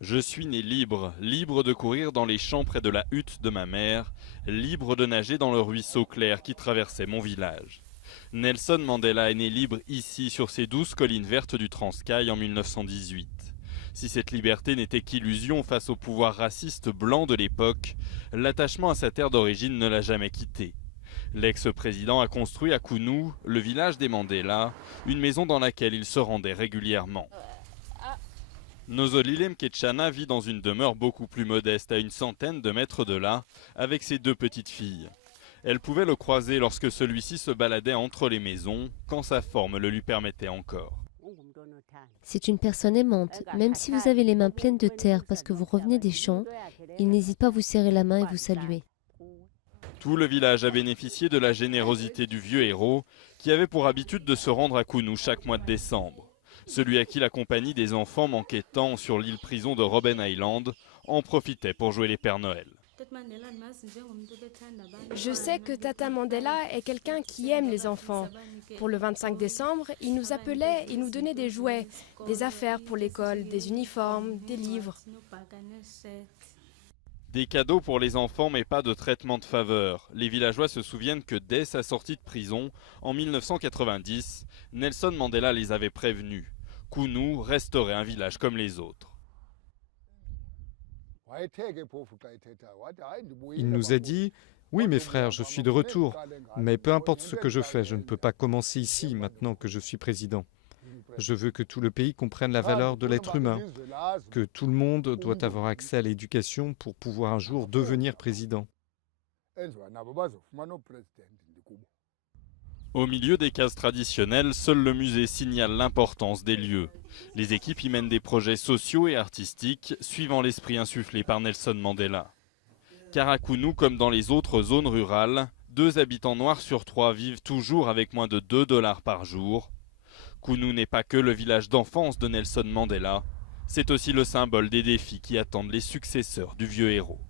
Je suis né libre, libre de courir dans les champs près de la hutte de ma mère, libre de nager dans le ruisseau clair qui traversait mon village. Nelson Mandela est né libre ici, sur ces douces collines vertes du Transkei en 1918. Si cette liberté n'était qu'illusion face au pouvoir raciste blanc de l'époque, l'attachement à sa terre d'origine ne l'a jamais quitté. L'ex-président a construit à Kounou, le village des Mandela, une maison dans laquelle il se rendait régulièrement. Nozolile Mketchana vit dans une demeure beaucoup plus modeste, à une centaine de mètres de là, avec ses deux petites filles. Elle pouvait le croiser lorsque celui-ci se baladait entre les maisons, quand sa forme le lui permettait encore. C'est une personne aimante, même si vous avez les mains pleines de terre parce que vous revenez des champs, il n'hésite pas à vous serrer la main et vous saluer. Tout le village a bénéficié de la générosité du vieux héros, qui avait pour habitude de se rendre à Kounou chaque mois de décembre. Celui à qui la compagnie des enfants manquait tant sur l'île prison de Robben Island en profitait pour jouer les Pères Noël. Je sais que Tata Mandela est quelqu'un qui aime les enfants. Pour le 25 décembre, il nous appelait et nous donnait des jouets, des affaires pour l'école, des uniformes, des livres. Des cadeaux pour les enfants, mais pas de traitement de faveur. Les villageois se souviennent que dès sa sortie de prison, en 1990, Nelson Mandela les avait prévenus. Kounou resterait un village comme les autres. Il nous a dit « Oui mes frères, je suis de retour, mais peu importe ce que je fais, je ne peux pas commencer ici maintenant que je suis président. Je veux que tout le pays comprenne la valeur de l'être humain, que tout le monde doit avoir accès à l'éducation pour pouvoir un jour devenir président. » Au milieu des cases traditionnelles, seul le musée signale l'importance des lieux. Les équipes y mènent des projets sociaux et artistiques, suivant l'esprit insufflé par Nelson Mandela. Car à Kounou, comme dans les autres zones rurales, 2 habitants noirs sur 3 vivent toujours avec moins de 2 $ par jour. Kounou n'est pas que le village d'enfance de Nelson Mandela, c'est aussi le symbole des défis qui attendent les successeurs du vieux héros.